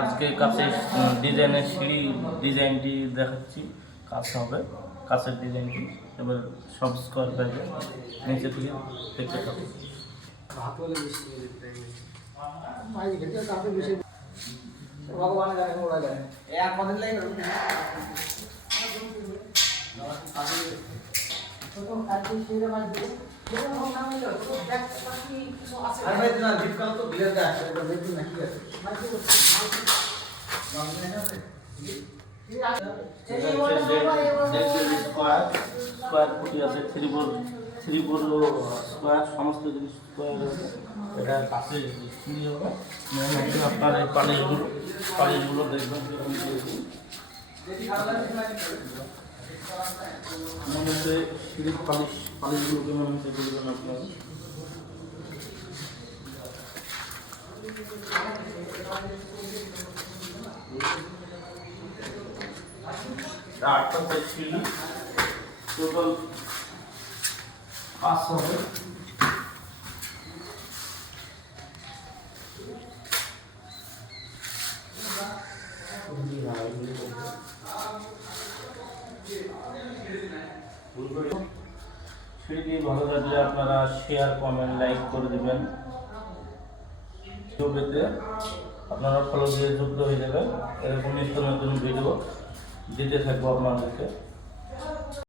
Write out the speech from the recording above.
আজকে কাছে ডিজাইনের সিঁড়ি ডিজাইনটি দেখাচ্ছি। কাজ হবে, কাছের ডিজাইনটি এবার সব স্কোয়ার ব্যাগে নিচে থেকে দেখতে পাবো। ভগবান জানে ওরা জানে এক পদের লাগে স্কোয়ার ফুটি আছে, 3x4 স্কোয়ার, সমস্ত জিনিস স্কোয়ার আছে। এটা কাছে সিঁড়ি হবে। আপনার এই পালিশগুলো দেখবেন মনে হচ্ছে সিঁড়ির পালিশগুলো কেমন হচ্ছে বলবেন আপনারা। আটটা সিঁড়ি টোটাল 5 হবে। ভিডিওটি ভালো লাগলে আপনারা শেয়ার, কমেন্ট, লাইক করে দেবেন। ভিডিওতে আপনারা ফলো দিয়ে যুক্ত হয়ে যাবেন। এরকম নিত্য নতুন ভিডিও দিতে থাকবো আপনাদেরকে।